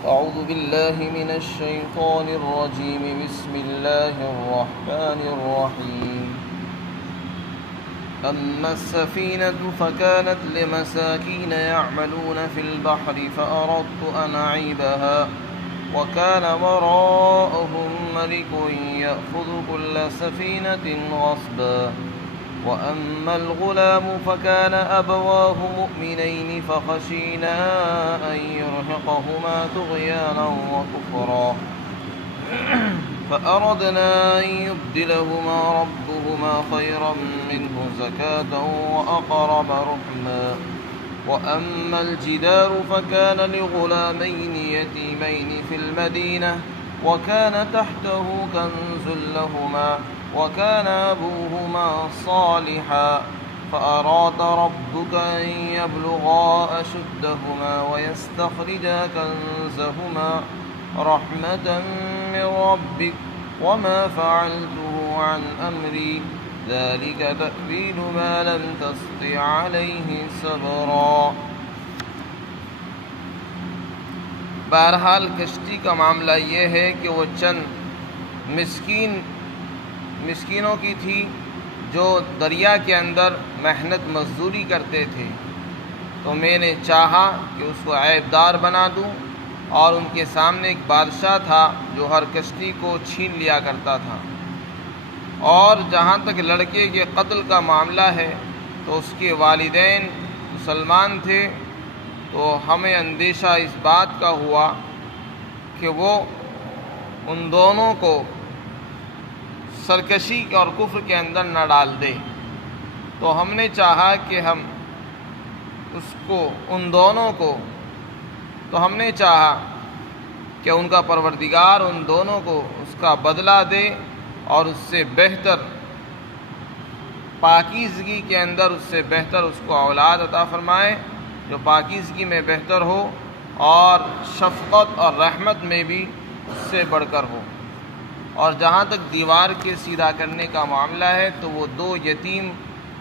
أعوذ بالله من الشيطان الرجيم. بسم الله الرحمن الرحيم. أما السفينة فكانت لمساكين يعملون في البحر فأردت أن أعيبها وكان وراءهم ملك يأخذ كل سفينة غصبا. وأما الغلام فكان أبواه مؤمنين فخشينا أن يرهقهما طغيانا وكفرا فأردنا أن يبدلهما ربهما خيرا منه زكاة وأقرب رحما. وأما الجدار فكان لغلامين يتيمين في المدينة وكان تحته كنز لهما وكان أبوهما صالحا فأراد ربك أن يبلغا أشدهما ويستخرجا كنزهما رحمة من ربك وما فعلته عن أمري ذلك تأويل ما لم تستطع عليه صبرا. بہرحال کشتی کا معاملہ یہ ہے کہ وہ چند مسکینوں کی تھی جو دریا کے اندر محنت مزدوری کرتے تھے، تو میں نے چاہا کہ اس کو عیبدار بنا دوں، اور ان کے سامنے ایک بادشاہ تھا جو ہر کشتی کو چھین لیا کرتا تھا. اور جہاں تک لڑکے کے قتل کا معاملہ ہے تو اس کے والدین مسلمان تھے، تو ہمیں اندیشہ اس بات کا ہوا کہ وہ ان دونوں کو سرکشی اور کفر کے اندر نہ ڈال دے. تو ہم نے چاہا کہ ہم چاہا کہ ان کا پروردگار ان دونوں کو اس کا بدلہ دے اور اس سے بہتر پاکیزگی کے اندر اس سے بہتر اس کو اولاد عطا فرمائے جو پاکیزگی میں بہتر ہو اور شفقت اور رحمت میں بھی اس سے بڑھ کر ہو. اور جہاں تک دیوار کے سیدھا کرنے کا معاملہ ہے تو وہ 2 یتیم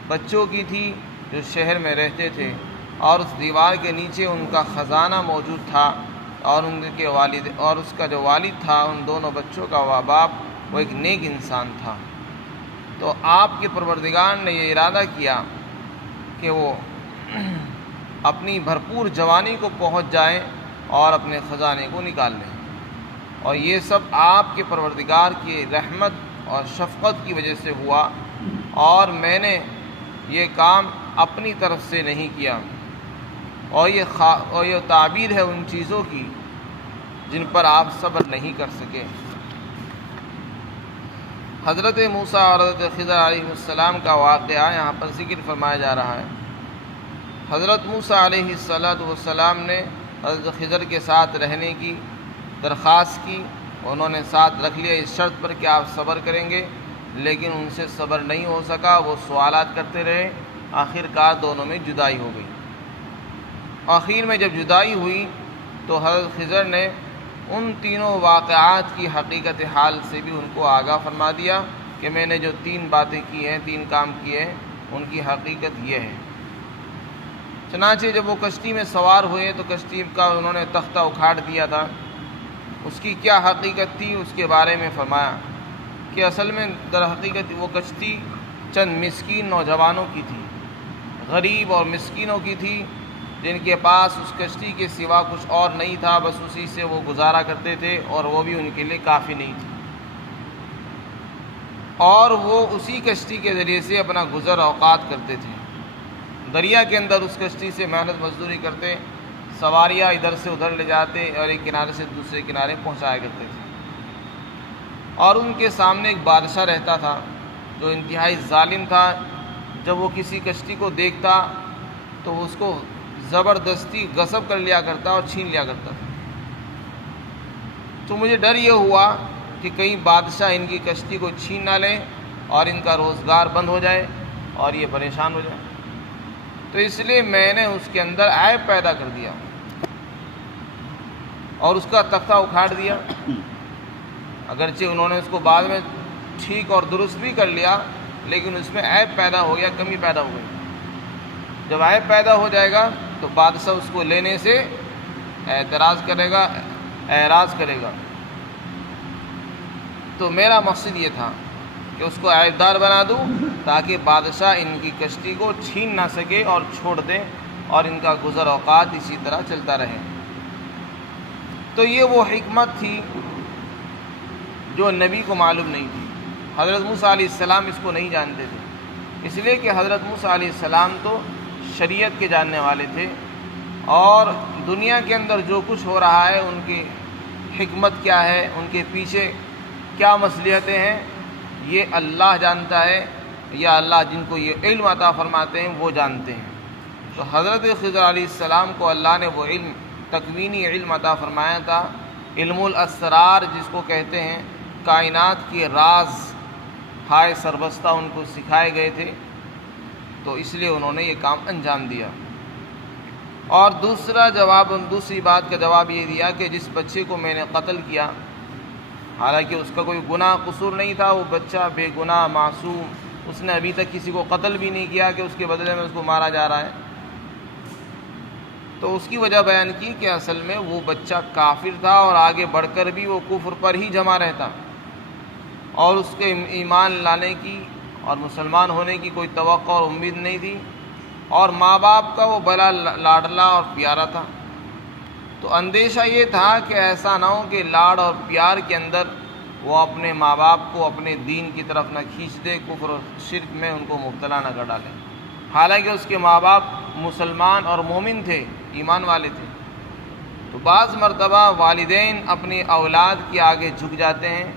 بچوں کی تھی جو شہر میں رہتے تھے، اور اس دیوار کے نیچے ان کا خزانہ موجود تھا، اور ان کے والد اور اس کا جو والد تھا ان دونوں بچوں کا باپ وہ ایک نیک انسان تھا. تو آپ کے پروردگار نے یہ ارادہ کیا کہ وہ اپنی بھرپور جوانی کو پہنچ جائیں اور اپنے خزانے کو نکال لیں، اور یہ سب آپ کے پروردگار کی رحمت اور شفقت کی وجہ سے ہوا، اور میں نے یہ کام اپنی طرف سے نہیں کیا. اور یہ تعبیر ہے ان چیزوں کی جن پر آپ صبر نہیں کر سکے. حضرت موسیٰ اور حضرت خضر علیہ السلام کا واقعہ یہاں پر ذکر فرمایا جا رہا ہے. حضرت موسیٰ علیہ السلام نے حضرت خضر کے ساتھ رہنے کی درخواست کی، انہوں نے ساتھ رکھ لیا اس شرط پر کہ آپ صبر کریں گے، لیکن ان سے صبر نہیں ہو سکا، وہ سوالات کرتے رہے. آخر کار دونوں میں جدائی ہو گئی. آخر میں جب جدائی ہوئی تو حضرت خضر نے ان تینوں واقعات کی حقیقت حال سے بھی ان کو آگاہ فرما دیا کہ میں نے جو 3 باتیں کی ہیں، 3 کام کیے ہیں، ان کی حقیقت یہ ہے. چنانچہ جب وہ کشتی میں سوار ہوئے تو کشتی کا انہوں نے تختہ اکھاڑ دیا تھا. اس کی کیا حقیقت تھی اس کے بارے میں فرمایا کہ اصل میں در حقیقت وہ کشتی چند مسکین نوجوانوں کی تھی، غریب اور مسکینوں کی تھی، جن کے پاس اس کشتی کے سوا کچھ اور نہیں تھا، بس اسی سے وہ گزارا کرتے تھے، اور وہ بھی ان کے لیے کافی نہیں تھی، اور وہ اسی کشتی کے ذریعے سے اپنا گزر اوقات کرتے تھے. دریا کے اندر اس کشتی سے محنت مزدوری کرتے، سواریاں ادھر سے ادھر لے جاتے اور ایک کنارے سے دوسرے کنارے پہنچایا کرتے تھے. اور ان کے سامنے ایک بادشاہ رہتا تھا جو انتہائی ظالم تھا. جب وہ کسی کشتی کو دیکھتا تو وہ اس کو زبردستی غصب کر لیا کرتا اور چھین لیا کرتا تھا. تو مجھے ڈر یہ ہوا کہ کہیں بادشاہ ان کی کشتی کو چھین نہ لیں اور ان کا روزگار بند ہو جائے اور یہ پریشان ہو جائے. تو اس لیے میں نے اس کے اندر عیب پیدا کر دیا اور اس کا تختہ اکھاڑ دیا. اگرچہ انہوں نے اس کو بعد میں ٹھیک اور درست بھی کر لیا، لیکن اس میں عیب پیدا ہو گیا، کمی پیدا ہو گئی. جب عیب پیدا ہو جائے گا تو بادشاہ اس کو لینے سے اعتراض کرے گا، اعراض کرے گا۔ تو میرا مقصد یہ تھا کہ اس کو عیبدار بنا دوں تاکہ بادشاہ ان کی کشتی کو چھین نہ سکے اور چھوڑ دے، اور ان کا گزر اوقات اسی طرح چلتا رہے۔ تو یہ وہ حکمت تھی جو نبی کو معلوم نہیں تھی۔ حضرت موسیٰ علیہ السلام اس کو نہیں جانتے تھے، اس لیے کہ حضرت موسیٰ علیہ السلام تو شریعت کے جاننے والے تھے، اور دنیا کے اندر جو کچھ ہو رہا ہے ان کی حکمت کیا ہے، ان کے پیچھے کیا مصلحتیں ہیں، یہ اللہ جانتا ہے، یا اللہ جن کو یہ علم عطا فرماتے ہیں وہ جانتے ہیں۔ تو حضرت خضر علیہ السلام کو اللہ نے وہ علم، تکوینی علم عطا فرمایا تھا، علم الاسرار جس کو کہتے ہیں، کائنات کے راز ہائے سربستہ ان کو سکھائے گئے تھے، تو اس لیے انہوں نے یہ کام انجام دیا۔ اور دوسری بات کا جواب یہ دیا کہ جس بچے کو میں نے قتل کیا، حالانکہ اس کا کوئی گناہ قصور نہیں تھا، وہ بچہ بے گناہ معصوم، اس نے ابھی تک کسی کو قتل بھی نہیں کیا کہ اس کے بدلے میں اس کو مارا جا رہا ہے، تو اس کی وجہ بیان کی کہ اصل میں وہ بچہ کافر تھا، اور آگے بڑھ کر بھی وہ کفر پر ہی جمع رہتا، اور اس کے ایمان لانے کی اور مسلمان ہونے کی کوئی توقع اور امید نہیں تھی، اور ماں باپ کا وہ بڑا لاڈلا اور پیارا تھا۔ تو اندیشہ یہ تھا کہ ایسا نہ ہو کہ لاڈ اور پیار کے اندر وہ اپنے ماں باپ کو اپنے دین کی طرف نہ کھینچ دے، کفر و شرک میں ان کو مبتلا نہ کر ڈالے، حالانکہ اس کے ماں باپ مسلمان اور مومن تھے، ایمان والے تھے۔ تو بعض مرتبہ والدین اپنی اولاد کے آگے جھک جاتے ہیں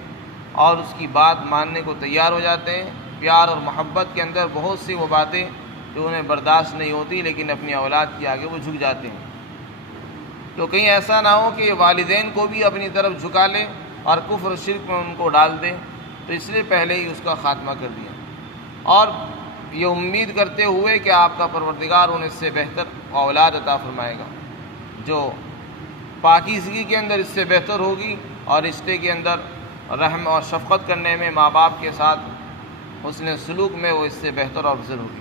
اور اس کی بات ماننے کو تیار ہو جاتے ہیں، پیار اور محبت کے اندر بہت سی وہ باتیں جو انہیں برداشت نہیں ہوتی، لیکن اپنی اولاد کے آگے وہ جھک جاتے ہیں۔ تو کہیں ایسا نہ ہو کہ والدین کو بھی اپنی طرف جھکا لے اور کفر و شرک میں ان کو ڈال دے، تو اس لیے پہلے ہی اس کا خاتمہ کر دیا، اور یہ امید کرتے ہوئے کہ آپ کا پروردگار انہیں اس سے بہتر اولاد عطا فرمائے گا، جو پاکیزگی کے اندر اس سے بہتر ہوگی، اور رشتے کے اندر رحم اور شفقت کرنے میں، ماں باپ کے ساتھ حسن سلوک میں وہ اس سے بہتر اور افضل ہوگی۔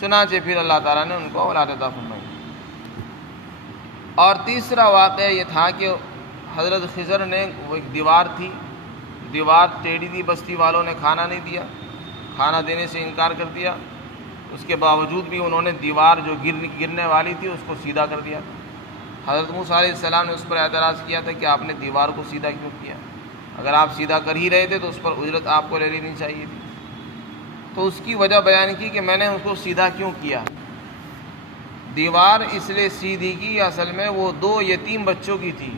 چنانچہ پھر اللہ تعالیٰ نے ان کو اولاد عطا فرمائی۔ اور تیسرا واقعہ یہ تھا کہ حضرت خضر نے، وہ ایک دیوار تھی، دیوار ٹیڑھی تھی، بستی والوں نے کھانا نہیں دیا، کھانا دینے سے انکار کر دیا، اس کے باوجود بھی انہوں نے دیوار جو گرنے والی تھی اس کو سیدھا کر دیا۔ حضرت موسیٰ علیہ السلام نے اس پر اعتراض کیا تھا کہ آپ نے دیوار کو سیدھا کیوں کیا؟ اگر آپ سیدھا کر ہی رہے تھے تو اس پر اجرت آپ کو لے لینی چاہیے تھی۔ تو اس کی وجہ بیان کی کہ میں نے اس کو سیدھا کیوں کیا۔ دیوار اس لیے سیدھی کی، اصل میں وہ 2 یتیم بچوں کی تھی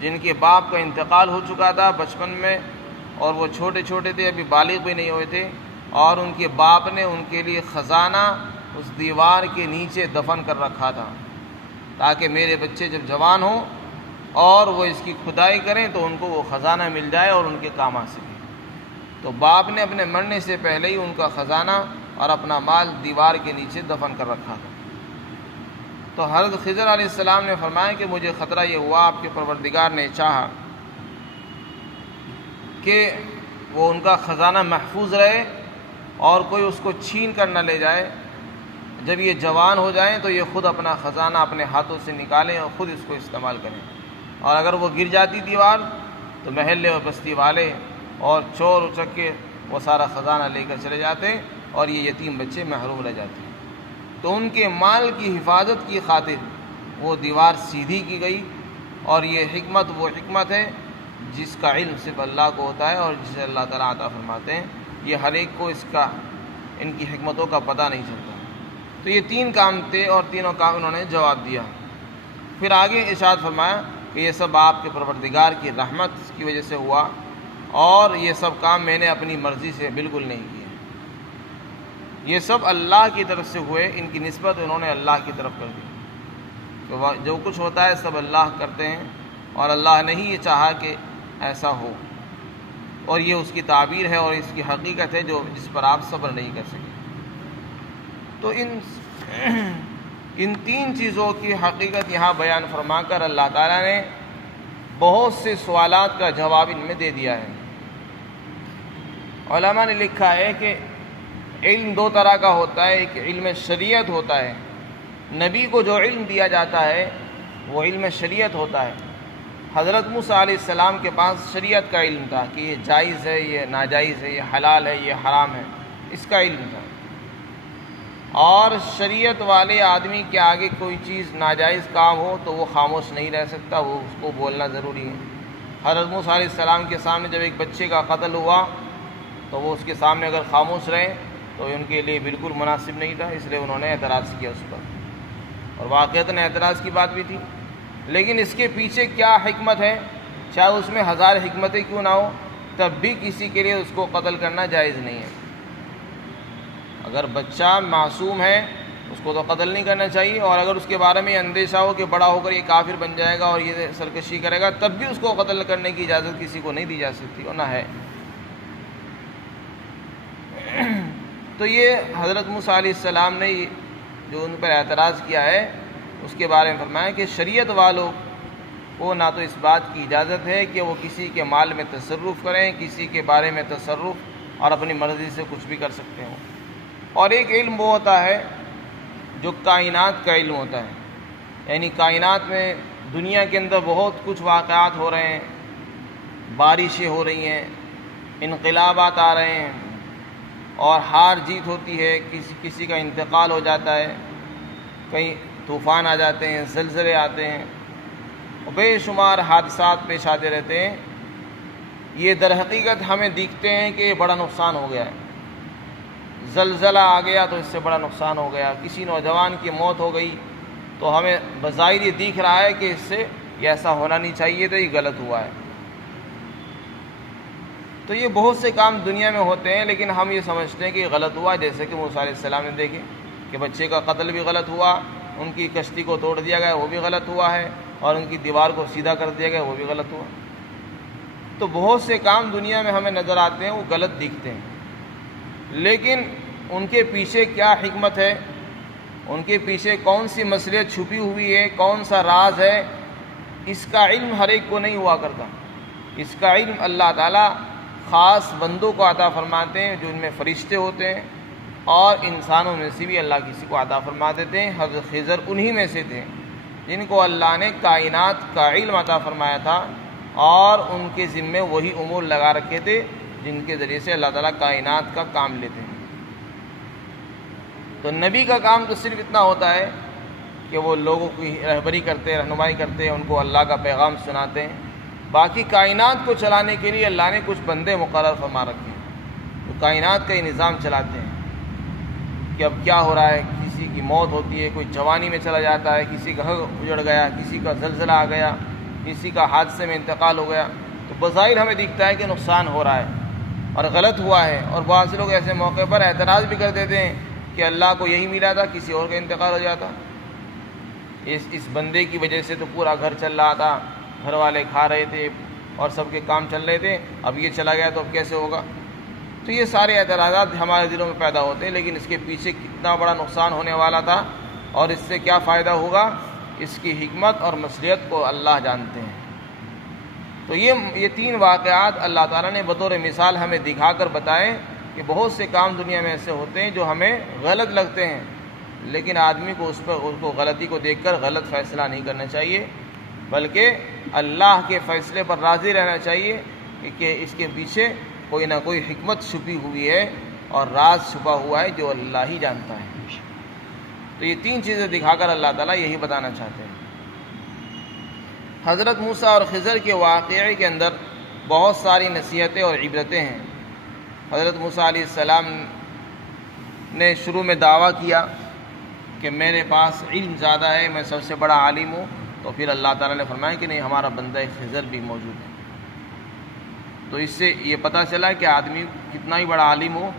جن کے باپ کا انتقال ہو چکا تھا بچپن میں، اور وہ چھوٹے چھوٹے تھے، ابھی بالغ بھی نہیں ہوئے تھے، اور ان کے باپ نے ان کے لیے خزانہ اس دیوار کے نیچے دفن کر رکھا تھا، تاکہ میرے بچے جب جوان ہوں اور وہ اس کی کھدائی کریں تو ان کو وہ خزانہ مل جائے اور ان کے کام آ سکے۔ تو باپ نے اپنے مرنے سے پہلے ہی ان کا خزانہ اور اپنا مال دیوار کے نیچے دفن کر رکھا تھا۔ تو حضرت خضر علیہ السلام نے فرمایا کہ مجھے خطرہ یہ ہوا، آپ کے پروردگار نے چاہا کہ وہ ان کا خزانہ محفوظ رہے اور کوئی اس کو چھین کر نہ لے جائے، جب یہ جوان ہو جائیں تو یہ خود اپنا خزانہ اپنے ہاتھوں سے نکالیں اور خود اس کو استعمال کریں، اور اگر وہ گر جاتی دیوار تو محلے اور بستی والے اور چور اچکے وہ سارا خزانہ لے کر چلے جاتے، اور یہ یتیم بچے محروم رہ جاتے۔ تو ان کے مال کی حفاظت کی خاطر وہ دیوار سیدھی کی گئی، اور یہ حکمت وہ حکمت ہے جس کا علم صرف اللہ کو ہوتا ہے، اور جسے اللہ تعالیٰ عطا فرماتے ہیں، یہ ہر ایک کو ان کی حکمتوں کا پتہ نہیں چلتا۔ تو یہ 3 کام تھے، اور تینوں کام انہوں نے جواب دیا۔ پھر آگے ارشاد فرمایا کہ یہ سب آپ کے پروردگار کی رحمت کی وجہ سے ہوا، اور یہ سب کام میں نے اپنی مرضی سے بالکل نہیں کیے، یہ سب اللہ کی طرف سے ہوئے، ان کی نسبت انہوں نے اللہ کی طرف کر دی۔ تو جو کچھ ہوتا ہے سب اللہ کرتے ہیں، اور اللہ نے ہی یہ چاہا کہ ایسا ہو، اور یہ اس کی تعبیر ہے اور اس کی حقیقت ہے جس پر آپ صبر نہیں کر سکے۔ تو ان 3 چیزوں کی حقیقت یہاں بیان فرما کر اللہ تعالیٰ نے بہت سے سوالات کا جواب ان میں دے دیا ہے۔ علماء نے لکھا ہے کہ علم 2 طرح کا ہوتا ہے، ایک علم شریعت ہوتا ہے، نبی کو جو علم دیا جاتا ہے وہ علم شریعت ہوتا ہے۔ حضرت موسیٰ علیہ السلام کے پاس شریعت کا علم تھا کہ یہ جائز ہے، یہ ناجائز ہے، یہ حلال ہے، یہ حرام ہے، اس کا علم تھا۔ اور شریعت والے آدمی کے آگے کوئی چیز ناجائز کام ہو تو وہ خاموش نہیں رہ سکتا، وہ اس کو بولنا ضروری ہے۔ حضرت موسیٰ علیہ السلام کے سامنے جب ایک بچے کا قتل ہوا تو وہ اس کے سامنے اگر خاموش رہے تو ان کے لیے بالکل مناسب نہیں تھا، اس لیے انہوں نے اعتراض کیا اس پر، اور واقعتاً اعتراض کی بات بھی تھی۔ لیکن اس کے پیچھے کیا حکمت ہے، چاہے اس میں ہزار حکمتیں کیوں نہ ہو، تب بھی کسی کے لیے اس کو قتل کرنا جائز نہیں ہے۔ اگر بچہ معصوم ہے اس کو تو قتل نہیں کرنا چاہیے، اور اگر اس کے بارے میں اندیشہ ہو کہ بڑا ہو کر یہ کافر بن جائے گا اور یہ سرکشی کرے گا، تب بھی اس کو قتل کرنے کی اجازت کسی کو نہیں دی جا سکتی، اور نہ ہے۔ تو یہ حضرت موسیٰ علیہ السلام نے جو ان پر اعتراض کیا ہے اس کے بارے میں فرمایا کہ شریعت والوں کو نہ تو اس بات کی اجازت ہے کہ وہ کسی کے مال میں تصرف کریں، کسی کے بارے میں تصرف اور اپنی مرضی سے کچھ بھی کر سکتے ہوں۔ اور ایک علم وہ ہوتا ہے جو کائنات کا علم ہوتا ہے، یعنی کائنات میں دنیا کے اندر بہت کچھ واقعات ہو رہے ہیں، بارشیں ہو رہی ہیں، انقلابات آ رہے ہیں، اور ہار جیت ہوتی ہے، کسی کا انتقال ہو جاتا ہے، کہیں طوفان آ جاتے ہیں، زلزلے آتے ہیں، اور بے شمار حادثات پیش آتے رہتے ہیں۔ یہ در حقیقت ہمیں دیکھتے ہیں کہ یہ بڑا نقصان ہو گیا ہے، زلزلہ آ گیا تو اس سے بڑا نقصان ہو گیا، کسی نوجوان کی موت ہو گئی تو ہمیں بظاہر یہ دکھ رہا ہے کہ اس سے یہ ایسا ہونا نہیں چاہیے تھا، یہ غلط ہوا ہے۔ تو یہ بہت سے کام دنیا میں ہوتے ہیں، لیکن ہم یہ سمجھتے ہیں کہ یہ غلط ہوا، جیسے کہ موسیٰ علیہ السلام نے دیکھے کہ بچے کا قتل بھی غلط ہوا، ان کی کشتی کو توڑ دیا گیا وہ بھی غلط ہوا ہے، اور ان کی دیوار کو سیدھا کر دیا گیا وہ بھی غلط ہوا۔ تو بہت سے کام دنیا میں ہمیں نظر آتے ہیں وہ غلط دکھتے ہیں، لیکن ان کے پیچھے کیا حکمت ہے، ان کے پیچھے کون سی مصلحت چھپی ہوئی ہے، کون سا راز ہے، اس کا علم ہر ایک کو نہیں ہوا کرتا۔ اس کا علم اللہ تعالیٰ خاص بندوں کو عطا فرماتے ہیں جو ان میں فرشتے ہوتے ہیں، اور انسانوں میں سے بھی اللہ کسی کو عطا فرما دیتے ہیں۔ حضرت خضر انہی میں سے تھے جن کو اللہ نے کائنات کا علم عطا فرمایا تھا، اور ان کے ذمے وہی امور لگا رکھے تھے جن کے ذریعے سے اللہ تعالیٰ کائنات کا کام لیتے ہیں۔ تو نبی کا کام تو صرف اتنا ہوتا ہے کہ وہ لوگوں کی رہبری کرتے، رہنمائی کرتے، ان کو اللہ کا پیغام سناتے ہیں۔ باقی کائنات کو چلانے کے لیے اللہ نے کچھ بندے مقرر فرما رکھے ہیں جو کائنات کا یہ نظام چلاتے ہیں کہ اب کیا ہو رہا ہے، کسی کی موت ہوتی ہے، کوئی جوانی میں چلا جاتا ہے، کسی کا گھر اجڑ گیا، کسی کا زلزلہ آ گیا، کسی کا حادثے میں انتقال ہو گیا، تو بظاہر ہمیں دکھتا ہے کہ نقصان ہو رہا ہے اور غلط ہوا ہے، اور بعض لوگ ایسے موقع پر اعتراض بھی کر دیتے ہیں کہ اللہ کو یہی ملا تھا، کسی اور کا انتقال ہو جاتا، اس بندے کی وجہ سے تو پورا گھر چل رہا تھا، گھر والے کھا رہے تھے اور سب کے کام چل رہے تھے، اب یہ چلا گیا تو اب کیسے ہوگا۔ تو یہ سارے اعتراضات ہمارے دلوں میں پیدا ہوتے ہیں، لیکن اس کے پیچھے کتنا بڑا نقصان ہونے والا تھا اور اس سے کیا فائدہ ہوگا، اس کی حکمت اور مصلحت کو اللہ جانتے ہیں۔ تو یہ تین واقعات اللہ تعالیٰ نے بطور مثال ہمیں دکھا کر بتائے کہ بہت سے کام دنیا میں ایسے ہوتے ہیں جو ہمیں غلط لگتے ہیں، لیکن آدمی کو اس کو غلطی کو دیکھ کر غلط فیصلہ نہیں کرنا چاہیے، بلکہ اللہ کے فیصلے پر راضی رہنا چاہیے کہ اس کے پیچھے کوئی نہ کوئی حکمت چھپی ہوئی ہے اور راز چھپا ہوا ہے جو اللہ ہی جانتا ہے۔ تو یہ تین چیزیں دکھا کر اللہ تعالیٰ یہی بتانا چاہتے ہیں۔ حضرت موسیٰ اور خضر کے واقعے کے اندر بہت ساری نصیحتیں اور عبرتیں ہیں۔ حضرت موسیٰ علیہ السلام نے شروع میں دعویٰ کیا کہ میرے پاس علم زیادہ ہے، میں سب سے بڑا عالم ہوں، تو پھر اللہ تعالیٰ نے فرمایا کہ نہیں، ہمارا بندہ خضر بھی موجود ہے۔ تو اس سے یہ پتہ چلا کہ آدمی کتنا ہی بڑا عالم ہو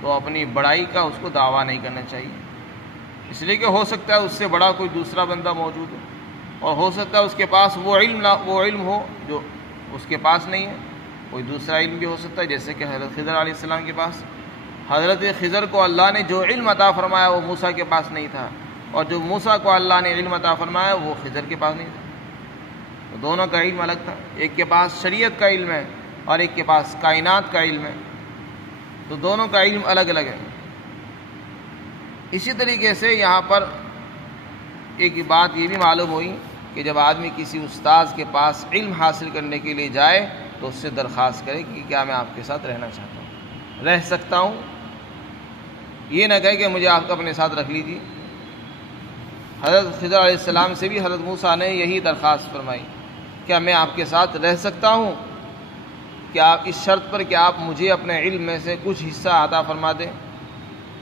تو اپنی بڑائی کا اس کو دعویٰ نہیں کرنا چاہیے، اس لیے کہ ہو سکتا ہے اس سے بڑا کوئی دوسرا بندہ موجود ہو، اور ہو سکتا ہے اس کے پاس وہ علم ہو جو اس کے پاس نہیں ہے، کوئی دوسرا علم بھی ہو سکتا ہے، جیسے کہ حضرت خضر علیہ السلام کے پاس حضرت خضر کو اللہ نے جو علم عطا فرمایا وہ موسیٰ کے پاس نہیں تھا، اور جو موسیٰ کو اللہ نے علم عطا فرمایا وہ خضر کے پاس نہیں تھا۔ تو دونوں کا علم الگ تھا، ایک کے پاس شریعت کا علم ہے اور ایک کے پاس کائنات کا علم ہے، تو دونوں کا علم الگ الگ ہے۔ اسی طریقے سے یہاں پر ایک بات یہ بھی معلوم ہوئی کہ جب آدمی کسی استاذ کے پاس علم حاصل کرنے کے لیے جائے تو اس سے درخواست کرے کہ کیا میں آپ کے ساتھ رہنا چاہتا ہوں، رہ سکتا ہوں، یہ نہ کہے کہ مجھے آپ اپنے ساتھ رکھ لیجیے۔ حضرت خضر علیہ السلام سے بھی حضرت موسیٰ نے یہی درخواست فرمائی، کیا میں آپ کے ساتھ رہ سکتا ہوں، کیا آپ اس شرط پر کہ آپ مجھے اپنے علم میں سے کچھ حصہ عطا فرما دیں۔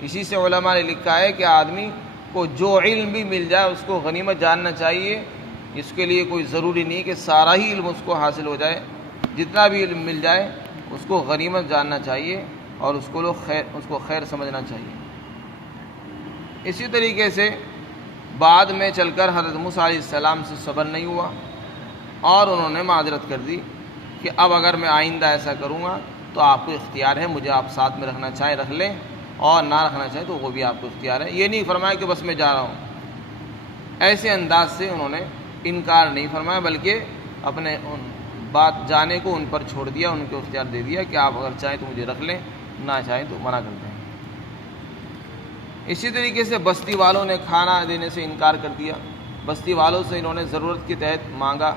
اسی سے علماء نے لکھا ہے کہ آدمی کو جو علم بھی مل جائے اس کو غنیمت جاننا چاہیے، اس کے لیے کوئی ضروری نہیں کہ سارا ہی علم اس کو حاصل ہو جائے، جتنا بھی علم مل جائے اس کو غنیمت جاننا چاہیے اور اس کو خیر سمجھنا چاہیے۔ اسی طریقے سے بعد میں چل کر حضرت موسیٰ علیہ السلام سے صبر نہیں ہوا اور انہوں نے معذرت کر دی کہ اب اگر میں آئندہ ایسا کروں گا تو آپ کو اختیار ہے، مجھے آپ ساتھ میں رکھنا چاہیں رکھ لیں اور نہ رکھنا چاہیں تو وہ بھی آپ کو اختیار ہے۔ یہ نہیں فرمایا کہ بس میں جا رہا ہوں، ایسے انداز سے انہوں نے انکار نہیں فرمایا، بلکہ اپنے بات جانے کو ان پر چھوڑ دیا، ان کو اختیار دے دیا کہ آپ اگر چاہیں تو مجھے رکھ لیں، نہ چاہیں تو منع کر دیں۔ اسی طریقے سے بستی والوں نے کھانا دینے سے انکار کر دیا، بستی والوں سے انہوں نے ضرورت کے تحت مانگا،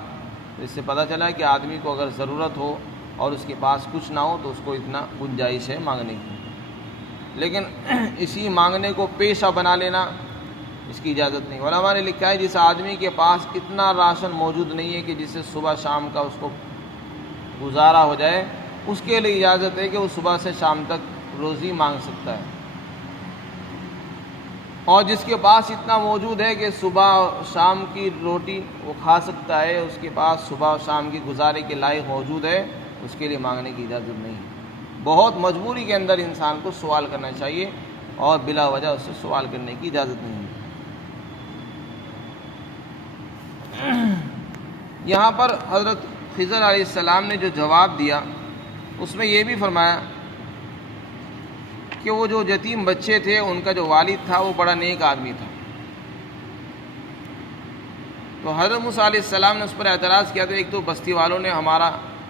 اس سے پتہ چلا کہ آدمی کو اگر ضرورت ہو اور اس کے پاس کچھ نہ ہو تو اس کو اتنا گنجائش ہے مانگنے کی، لیکن اسی مانگنے کو پیشہ بنا لینا اس کی اجازت نہیں۔ علماء نے لکھا ہے جس آدمی کے پاس اتنا راشن موجود نہیں ہے کہ جس سے صبح شام کا اس کو گزارا ہو جائے، اس کے لیے اجازت ہے کہ وہ صبح سے شام تک روزی مانگ سکتا ہے، اور جس کے پاس اتنا موجود ہے کہ صبح اور شام کی روٹی وہ کھا سکتا ہے، اس کے پاس صبح اور شام کی گزارے کے لائق موجود ہے، اس کے لیے مانگنے کی اجازت نہیں ہے۔ بہت مجبوری کے اندر انسان کو سوال کرنا چاہیے اور بلا وجہ اس سے سوال کرنے کی اجازت نہیں ہے۔ یہاں پر حضرت خضر علیہ السلام نے جو جواب دیا اس میں یہ بھی فرمایا کہ وہ جو یتیم بچے تھے ان کا جو والد تھا وہ بڑا نیک آدمی تھا، تو حضرت موسیٰ علیہ السلام نے اس پر اعتراض کیا تھا، ایک تو بستی والوں نے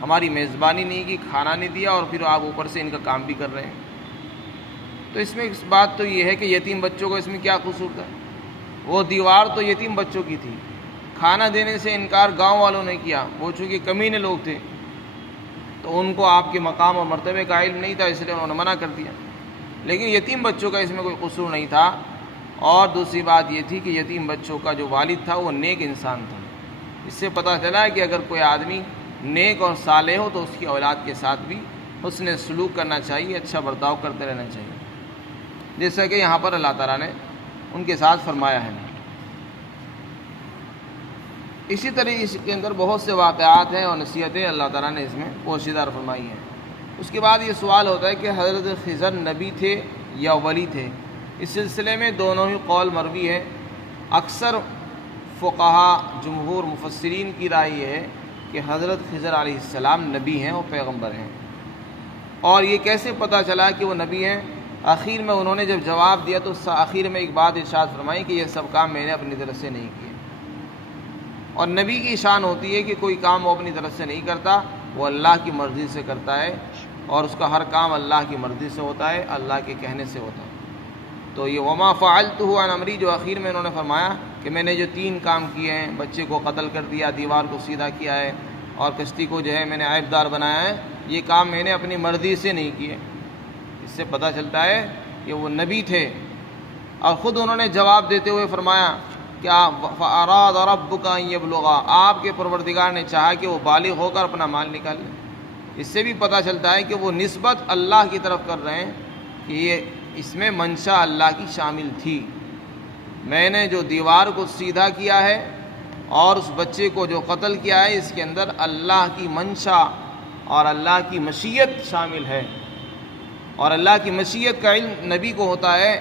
ہماری میزبانی نہیں کی، کھانا نہیں دیا، اور پھر آپ اوپر سے ان کا کام بھی کر رہے ہیں۔ تو اس میں بات تو یہ ہے کہ یتیم بچوں کو اس میں کیا قصور تھا؟ وہ دیوار تو یتیم بچوں کی تھی، کھانا دینے سے انکار گاؤں والوں نے کیا، وہ چونکہ کمینے لوگ تھے تو ان کو آپ کے مقام اور مرتبے کا علم نہیں تھا، اس لیے انہوں نے منع کر دیا، لیکن یتیم بچوں کا اس میں کوئی قصور نہیں تھا۔ اور دوسری بات یہ تھی کہ یتیم بچوں کا جو والد تھا وہ نیک انسان تھا، اس سے پتہ چلا کہ اگر کوئی آدمی نیک اور صالح ہو تو اس کی اولاد کے ساتھ بھی حسن سلوک کرنا چاہیے، اچھا برتاؤ کرتے رہنا چاہیے، جیسا کہ یہاں پر اللہ تعالیٰ نے ان کے ساتھ فرمایا ہے۔ اسی طرح اس کے اندر بہت سے واقعات ہیں اور نصیحتیں اللہ تعالیٰ نے اس میں پوشیدہ فرمائی ہیں۔ اس کے بعد یہ سوال ہوتا ہے کہ حضرت خضر نبی تھے یا ولی تھے؟ اس سلسلے میں دونوں ہی قول مروی ہے۔ اکثر فقہا جمہور مفسرین کی رائے یہ ہے کہ حضرت خضر علیہ السلام نبی ہیں اور پیغمبر ہیں، اور یہ کیسے پتہ چلا کہ وہ نبی ہیں؟ آخر میں انہوں نے جب جواب دیا تو آخر میں ایک بات ارشاد فرمائی کہ یہ سب کام میں نے اپنی طرف سے نہیں کیے، اور نبی کی شان ہوتی ہے کہ کوئی کام وہ اپنی طرف سے نہیں کرتا، وہ اللہ کی مرضی سے کرتا ہے، اور اس کا ہر کام اللہ کی مرضی سے ہوتا ہے، اللہ کے کہنے سے ہوتا ہے۔ تو یہ وما فعلتہ عن امری جو آخر میں انہوں نے فرمایا کہ میں نے جو 3 کام کیے ہیں، بچے کو قتل کر دیا، دیوار کو سیدھا کیا ہے، اور کشتی کو جو ہے میں نے عیبدار بنایا ہے، یہ کام میں نے اپنی مرضی سے نہیں کیے۔ اس سے پتہ چلتا ہے کہ وہ نبی تھے، اور خود انہوں نے جواب دیتے ہوئے فرمایا کیا فَأَرَادَ رَبُّكَ أَن يَبْلُغَا، آپ کے پروردگار نے چاہا کہ وہ بالغ ہو کر اپنا مال نکال لیں۔ اس سے بھی پتہ چلتا ہے کہ وہ نسبت اللہ کی طرف کر رہے ہیں کہ یہ اس میں منشا اللہ کی شامل تھی، میں نے جو دیوار کو سیدھا کیا ہے اور اس بچے کو جو قتل کیا ہے، اس کے اندر اللہ کی منشا اور اللہ کی مشیت شامل ہے، اور اللہ کی مشیت کا علم نبی کو ہوتا ہے،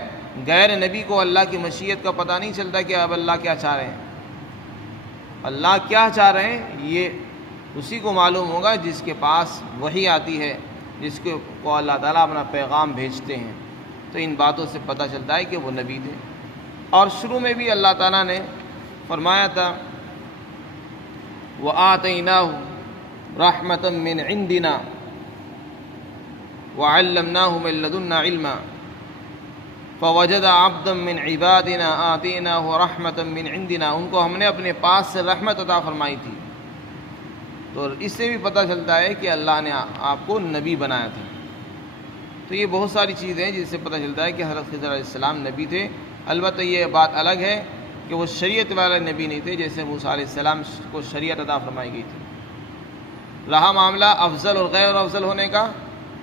غیر نبی کو اللہ کی مشیت کا پتہ نہیں چلتا کہ اب اللہ کیا چاہ رہے ہیں۔ اللہ کیا چاہ رہے ہیں یہ اسی کو معلوم ہوگا جس کے پاس وحی آتی ہے، جس کو اللہ تعالیٰ اپنا پیغام بھیجتے ہیں۔ تو ان باتوں سے پتہ چلتا ہے کہ وہ نبی تھے۔ اور شروع میں بھی اللہ تعالیٰ نے فرمایا تھا وَآتَيْنَاهُ رَحْمَةً مِّنْ عِنْدِنَا وَعَلَّمْنَاهُ مِن لَّدُنَّا عِلْمًا، فوجد عبدا من عبادنا آتیناہ رحمتا من عندنا، ان کو ہم نے اپنے پاس سے رحمت عطا فرمائی تھی۔ تو اس سے بھی پتہ چلتا ہے کہ اللہ نے آپ کو نبی بنایا تھا۔ تو یہ بہت ساری چیزیں ہیں جس سے پتہ چلتا ہے کہ حضرت خضر علیہ السلام نبی تھے۔ البتہ یہ بات الگ ہے کہ وہ شریعت والے نبی نہیں تھے جیسے موسیٰ علیہ السلام کو شریعت عطا فرمائی گئی تھی۔ رہا معاملہ افضل اور غیر افضل ہونے کا،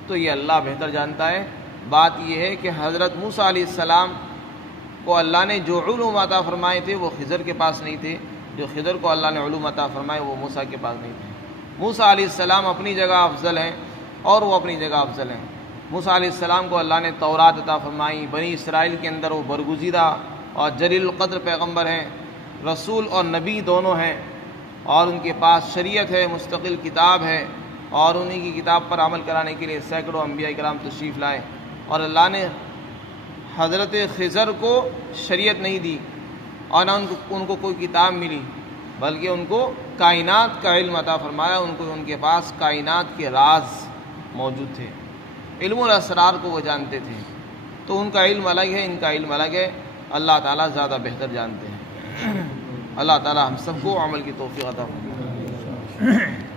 تو یہ اللہ بہتر جانتا ہے۔ بات یہ ہے کہ حضرت موسیٰ علیہ السلام کو اللہ نے جو علوم عطا فرمائے تھے وہ خضر کے پاس نہیں تھے، جو خضر کو اللہ نے علوم عطا فرمائے وہ موسیٰ کے پاس نہیں تھے۔ موسیٰ علیہ السلام اپنی جگہ افضل ہیں اور وہ اپنی جگہ افضل ہیں۔ موسیٰ علیہ السلام کو اللہ نے تورات عطا فرمائی، بنی اسرائیل کے اندر وہ برگزیدہ اور جلیل القدر پیغمبر ہیں، رسول اور نبی دونوں ہیں، اور ان کے پاس شریعت ہے، مستقل کتاب ہے، اور انہی کی کتاب پر عمل کرانے کے لیے سینکڑوں انبیاء کرام تشریف لائے۔ اور اللہ نے حضرت خضر کو شریعت نہیں دی اور نہ ان کو کوئی کتاب ملی، بلکہ ان کو کائنات کا علم عطا فرمایا۔ ان کے پاس کائنات کے راز موجود تھے، علم الاسرار کو وہ جانتے تھے۔ تو ان کا علم الگ ہے، ان کا علم الگ ہے، اللہ تعالیٰ زیادہ بہتر جانتے ہیں۔ اللہ تعالیٰ ہم سب کو عمل کی توفیق عطا فرمائے۔